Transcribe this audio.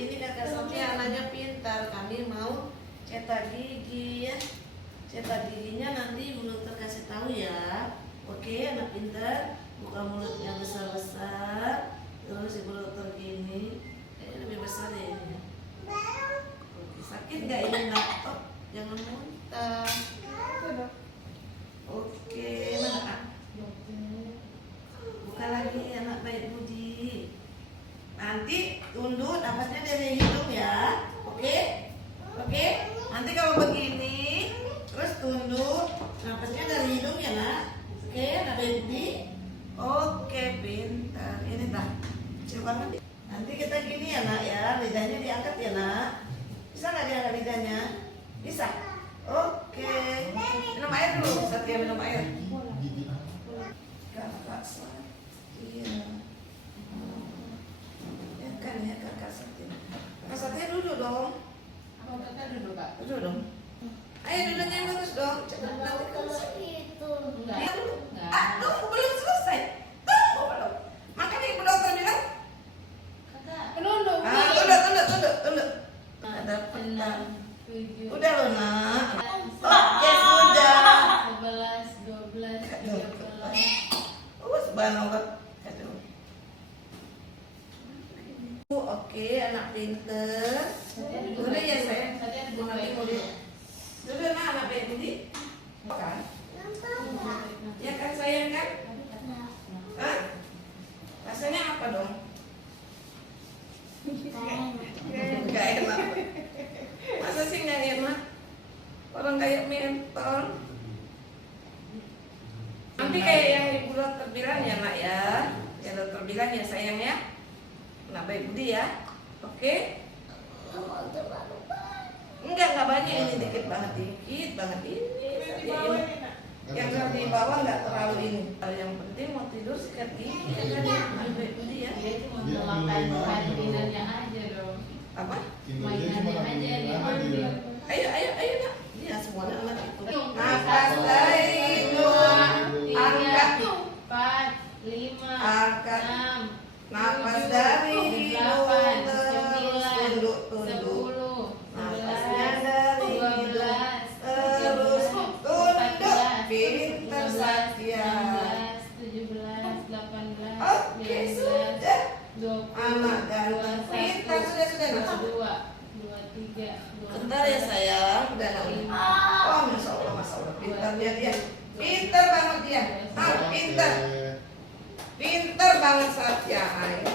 ini kakak Satya anaknya pintar. Kami mau cetak gigi ya. Cetak giginya nanti Bu dokter kasih tahu ya. Oke, anak pintar. Buka mulutnya besar-besar. Terus Ibu dokter gini. Lebih besar ya ini. Oke, sakit nggak ini nak? Oh, jangan muntah. Oke, mana? Buka lagi anak baik budi. Nanti tunduk napasnya dari hidung ya. Oke? Oke? Nanti kalau begini terus tunduk napasnya dari hidung ya nak. Oke, anak baik budi. Oke, pintar. Ini dah. Coba nanti. Nanti kita gini ya nak ya. Lidahnya diangkat ya nak. Bisa nggak diangkat lidahnya? Bisa. Oke. Minum air dulu. Satya minum air. Kakak Satya. Ya kan ya kakak Satya. Kakak Satya duduk dong. Apa kakak duduk kak? Duduk dong. Ayo duduknya yang bagus dong. Cepat nanti kalau Itu. dia dulu. Tunggu belum selesai. Tunggu belum. Makanya Ibu dokter bilang. Kakak penunduk. Tunduk. Ada penang. 7. Udah loh nak. Oke, sudah. 11, 12, 13. Subhanallah. Aduh. Oke, anak pinter. Dulu ya saya. Nanti mau dia. Dulu nak anak baik budi. Kan? Ya kan sayang kan? Hah? Rasanya apa dong? Gak enak. Masa sih gak enak? Orang kayak mentol. Nanti kayak yang Ibu dokter bilang ya nak ya. Yang dokter bilang ya sayang ya. Nak baik budi ya. Oke? Enggak banyak ini, dikit banget ini. Yang di bawah nggak terlalu ini. Yang penting mau tidur sikat gigi ya kan ya. Nak baik budi ya. Dia cuma melakukan mainannya aja dong. Apa? Mainannya aja dia ambil. Ayo nak. Iya semuanya anak itu. Nafas dari hidung. 3, 4, 5, Angkat. 6, Napas dari hidung. 8, Terus 9, tunduk. 10, Napasnya 11, dari 12, hidung. Terus tunduk. Pintar 13, Satya. 16, 17, 18, Oke 19, sudah. 20, Anak ganteng. Pintar sudah. 22, 23, 24. Bentar ya sayang. Udah nak. Oh masya Allah. Pintar dia. Pintar banget dia. Pintar. Pintar banget Satya. Ayo.